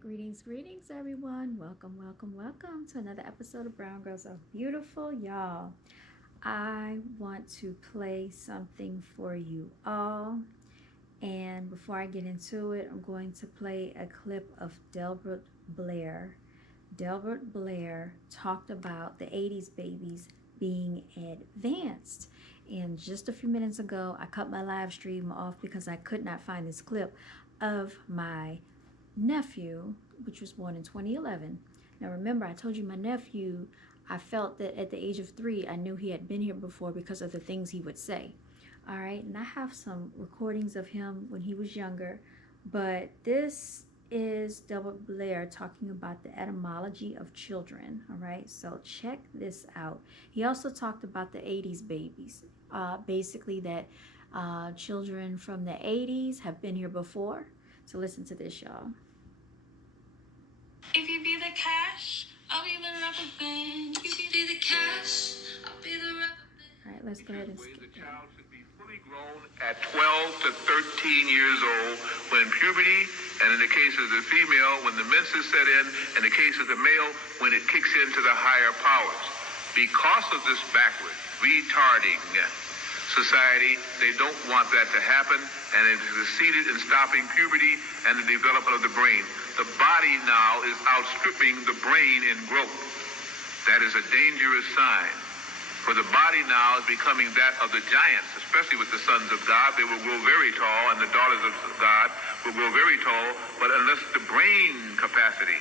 Greetings, everyone. Welcome to another episode of Brown Girls Are Beautiful, y'all. I want to play something for you all. And before I get into it, I'm going to play a clip of Delbert Blair. Delbert Blair talked about the 80s babies being advanced. And just a few minutes ago, I cut my live stream off because I could not find this clip of my nephew, which was born in 2011. Now remember, I told you my nephew, I felt that at the age of 3, I knew he had been here before because of the things he would say. All right, and I have some recordings of him when he was younger, but this is Delbert Blair talking about the etymology of children. All right, so check this out. He also talked about the 80s babies, basically that children from the 80s have been here before. So listen to this, y'all. If you be the cash, I'll be the rubber band. If you be the cash, I'll be the rubber band. All right, let's go ahead and skip The child should be fully grown at 12 to 13 years old when puberty, and in the case of the female, when the menses set in the case of the male, when it kicks into the higher powers. Because of this backward, retarding society, they don't want that to happen, and it has succeeded in stopping puberty and the development of the brain. The body now is outstripping the brain in growth. That is a dangerous sign. For the body now is becoming that of the giants, especially with the sons of God. They will grow very tall, and the daughters of God will grow very tall, but unless the brain capacity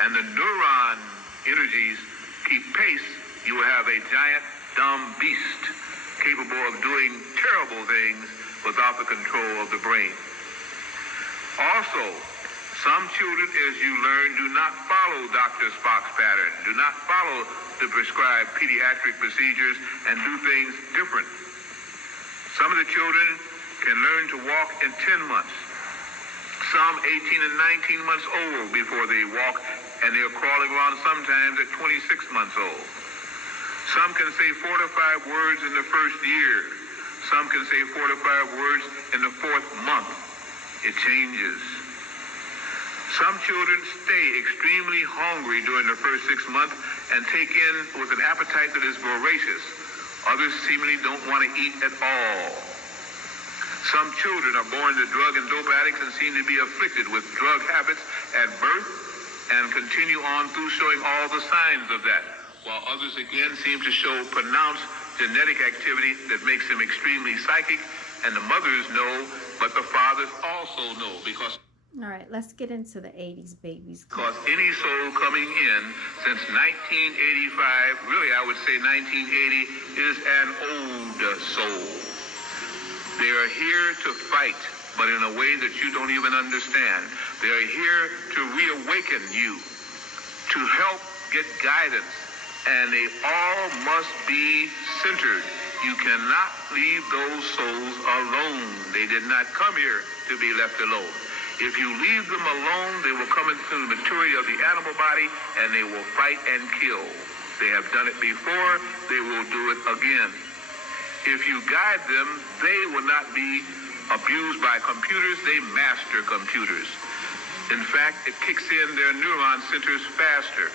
and the neuron energies keep pace, you will have a giant, dumb beast capable of doing terrible things without the control of the brain. Also, some children, as you learn, do not follow Dr. Spock's pattern, do not follow the prescribed pediatric procedures, and do things different. Some of the children can learn to walk in 10 months, some 18 and 19 months old before they walk, and they're crawling around sometimes at 26 months old. Some can say 4 to 5 words in the first year. Some can say 4 to 5 words in the 4th month. It changes. Some children stay extremely hungry during the first 6 months and take in with an appetite that is voracious. Others seemingly don't want to eat at all. Some children are born to drug and dope addicts and seem to be afflicted with drug habits at birth and continue on through showing all the signs of that, while others again seem to show pronounced genetic activity that makes them extremely psychic, and the mothers know, but the fathers also know, because All right, let's get into the 80s babies. Because any soul coming in since 1985, really I would say 1980, is an old soul. They are here to fight, but in a way that you don't even understand. They are here to reawaken you, to help get guidance, and they all must be centered. You cannot leave those souls alone. They did not come here to be left alone. If you leave them alone, they will come into the maturity of the animal body, and they will fight and kill. They have done it before, they will do it again. If you guide them, they will not be abused by computers, they master computers. In fact, it kicks in their neuron centers faster.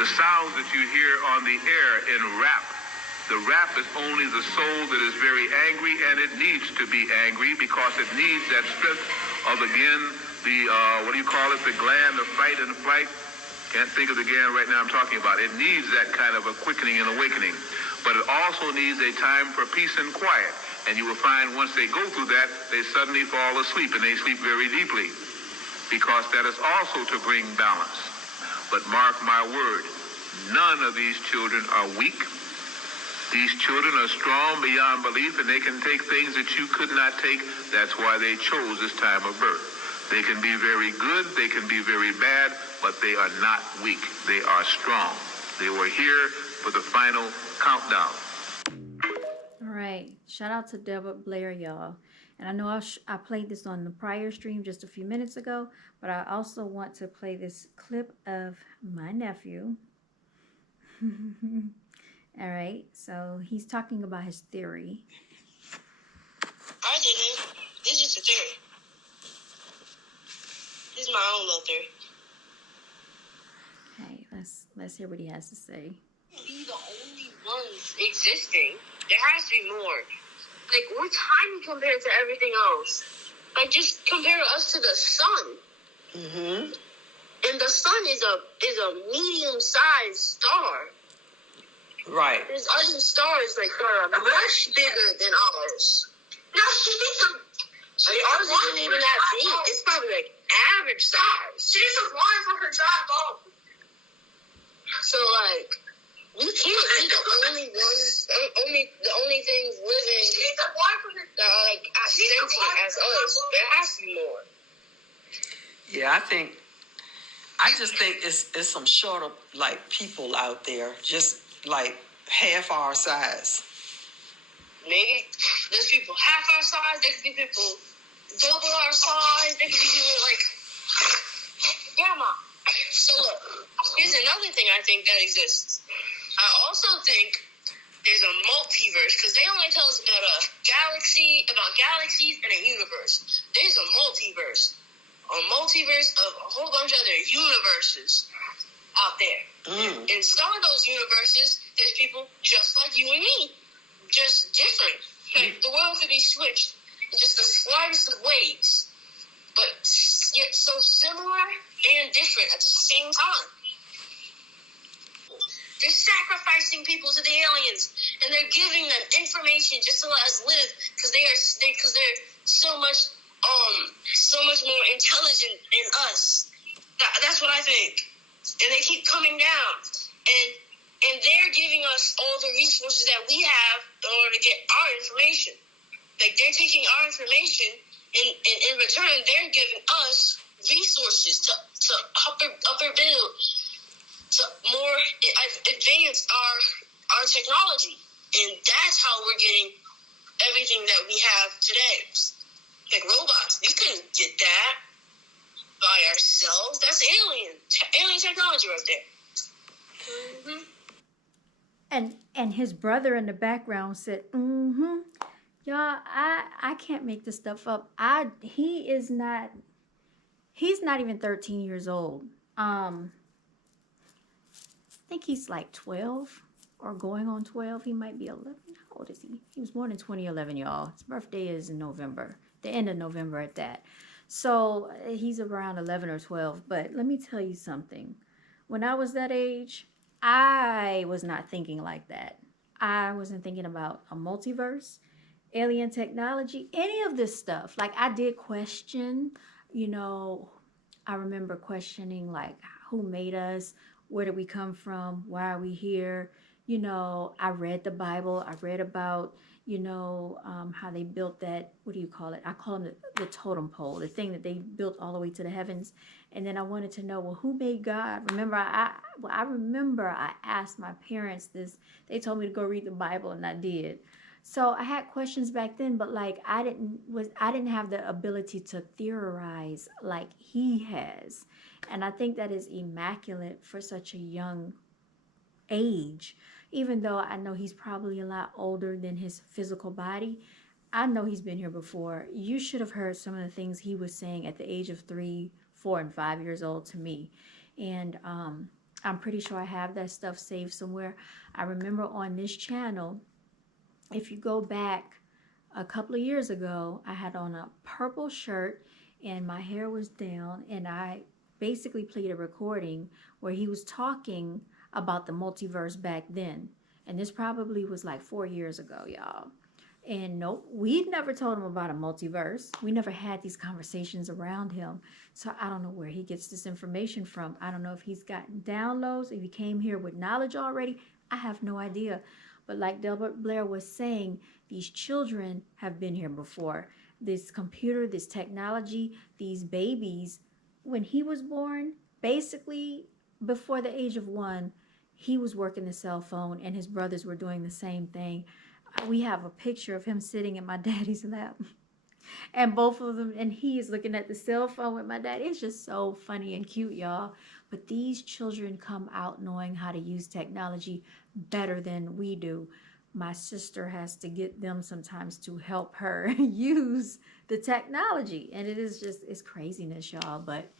The sounds that you hear on the air in rap, the rap is only the soul that is very angry, and it needs to be angry because it needs that strength of, again, the, the gland of fight and flight. Can't think of the gland right now I'm talking about. It needs that kind of a quickening and awakening. But it also needs a time for peace and quiet. And you will find once they go through that, they suddenly fall asleep, and they sleep very deeply, because that is also to bring balance. But mark my word, none of these children are weak. These children are strong beyond belief, and they can take things that you could not take. That's why they chose this time of birth. They can be very good, they can be very bad, but they are not weak. They are strong. They were here for the final countdown. All right, shout out to Delbert Blair, y'all. And I know I played this on the prior stream just a few minutes ago, but I also want to play this clip of my nephew. All right, so he's talking about his theory. I didn't. It's just a theory. It's is my own little theory. Okay, let's hear what he has to say. Be the only ones existing. There has to be more. Like, we're tiny compared to everything else. Like, just compare us to the sun. Mm-hmm. And the sun is a medium-sized star. Right. There's other stars like that are much bigger than ours. No, like, ours isn't even that big. It's probably like average size. She's applying for her job, though. So like, we can't be the only ones, the only things living that are like as sentient as us. There has to be more. Yeah, I just think it's some short of like people out there, just like half our size. Maybe there's people half our size. There could be people double our size. There could be people like grandma. So look, here's another thing I think that exists. I also think there's a multiverse, because they only tell us about about galaxies and a universe. There's a multiverse of a whole bunch of other universes out there. In some of those universes, there's people just like you and me, just different. Like, the world could be switched in just the slightest of ways, but yet so similar and different at the same time. They're sacrificing people to the aliens, and they're giving them information just to let us live, because they're so much more intelligent than us. That's what I think. And they keep coming down, and they're giving us all the resources that we have in order to get our information. Like, they're taking our information, and in return, they're giving us resources to upper build, to more advance our technology. And that's how we're getting everything that we have today. Like robots, we couldn't get that by ourselves. That's alien technology right there. Mm-hmm. And his brother in the background said, "Mm-hmm." Y'all, I can't make this stuff up. He's not even 13 years old. I think he's like 12 or going on 12. He might be 11. How old is he? He was born in 2011, y'all. His birthday is in November, the end of November at that. So he's around 11 or 12. But let me tell you something. When I was that age, I was not thinking like that. I wasn't thinking about a multiverse, alien technology, any of this stuff. Like, I did question, I remember questioning, like, who made us? Where did we come from? Why are we here? I read the Bible. I read about, how they built that, what do you call it? I call them the totem pole, the thing that they built all the way to the heavens. And then I wanted to know, well, who made God? Remember, I remember I asked my parents this. They told me to go read the Bible, and I did. So I had questions back then, but like I didn't have the ability to theorize like he has. And I think that is immaculate for such a young age. Even though I know he's probably a lot older than his physical body, I know he's been here before. You should have heard some of the things he was saying at the age of 3, 4, and 5 years old to me. And I'm pretty sure I have that stuff saved somewhere. I remember on this channel, if you go back a couple of years ago, I had on a purple shirt and my hair was down, and I basically played a recording where he was talking about the multiverse back then. And this probably was like 4 years ago, y'all. And nope, we'd never told him about a multiverse. We never had these conversations around him. So I don't know where he gets this information from. I don't know if he's gotten downloads, if he came here with knowledge already. I have no idea. But like Delbert Blair was saying, these children have been here before. This computer, this technology, these babies, when he was born, basically before the age of 1, he was working the cell phone and his brothers were doing the same thing. We have a picture of him sitting in my daddy's lap and both of them, and he is looking at the cell phone with my dad. It's just so funny and cute, y'all. But these children come out knowing how to use technology better than we do. My sister has to get them sometimes to help her use the technology. And it is just, it's craziness, y'all. But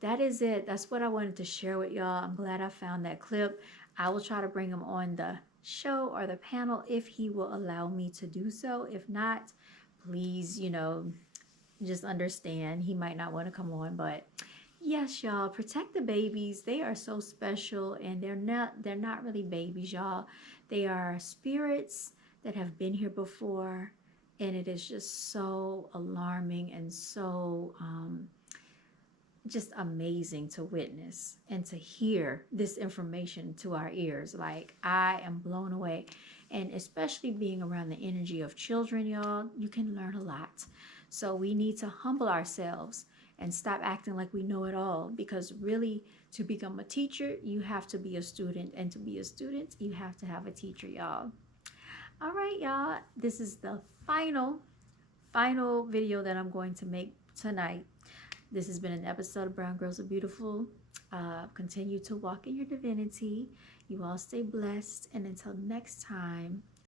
that is it. That's what I wanted to share with y'all. I'm glad I found that clip. I will try to bring him on the show or the panel if he will allow me to do so. If not, please, just understand he might not want to come on. But yes, y'all, protect the babies. They are so special, and they're not really babies, y'all. They are spirits that have been here before, and it is just so alarming and so just amazing to witness and to hear this information to our ears. Like, I am blown away. And especially being around the energy of children, y'all, you can learn a lot. So we need to humble ourselves and stop acting like we know it all, because really, to become a teacher, you have to be a student, and to be a student, you have to have a teacher, y'all. All right, y'all, this is the final video that I'm going to make tonight. This has been an episode of Brown Girls Are Beautiful. Continue to walk in your divinity. You all stay blessed. And until next time,